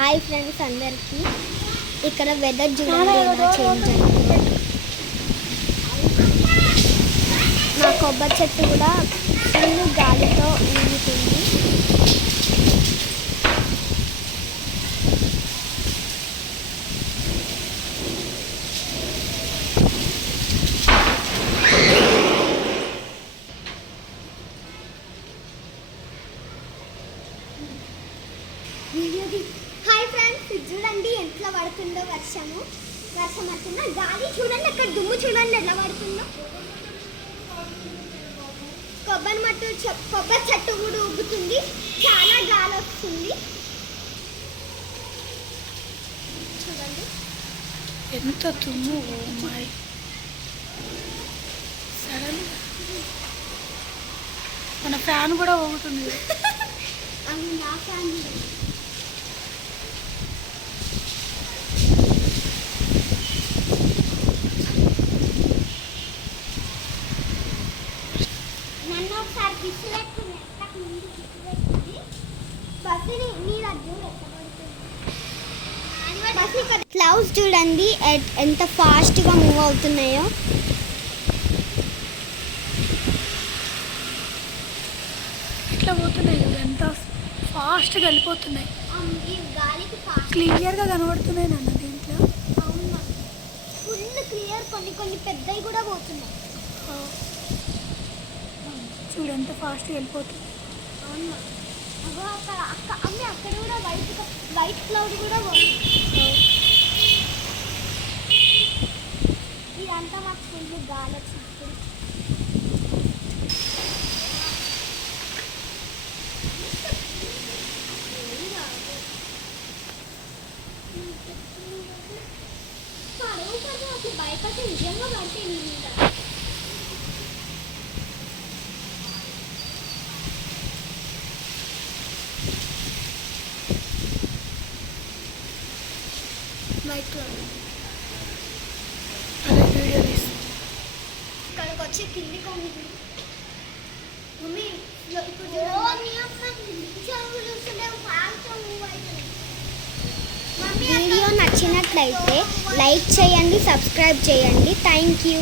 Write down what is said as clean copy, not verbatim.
Hi friends అందరికీ. ఇక్కడ weather చూడండి ఎలా చేంజ్ అవుతుంది. మా కొబ్బరి చెట్టు కూడా ఫుల్ గాలితో ఊగుతుంది. హాయ్ ఫ్రెండ్స్, చూడండి ఎట్లా పడుతుందో వర్షం వస్తున్నా. గాలి చూడండి, అక్కడ దుమ్ము చూడండి ఎట్లా పడుతుందో. కొబ్బరి చెట్టు కూడా ఊగుతుంది, చాలా గాలి వస్తుంది. చూడండి ఎంత దుమ్ము. సడన్ మన ఫ్యాన్ కూడా ఊగుతుంది. అవును, నా ఫ్యాన్. క్లౌడ్స్ చూడండి ఎంత ఫాస్ట్గా మూవ్ అవుతున్నాయో. ఇట్లా పోతున్నాయి, ఎంత ఫాస్ట్గా వెళ్ళిపోతున్నాయి. క్లియర్గా కనబడుతున్నాయి నాన్న దీంట్లో. అవును, ఫుల్ క్లియర్. కొన్ని పెద్దవి కూడా పోతున్నాయి. చూడు ఎంత ఫాస్ట్గా వెళ్ళిపోతుంది. అవును, అక్కడ కూడా వైట్ క్లౌడ్ కూడా పోతుంది. ఇదంతా మాకు ఫుల్ గాలి వచ్చినప్పుడు. అసలు భయపడితే నిజంగా పడితే నీ మీద. ఇక్కడికి వచ్చి కిందికి ఉంది మమ్మీ. వీడియో నచ్చినట్లయితే లైక్ చేయండి, సబ్స్క్రైబ్ చేయండి. Thank you.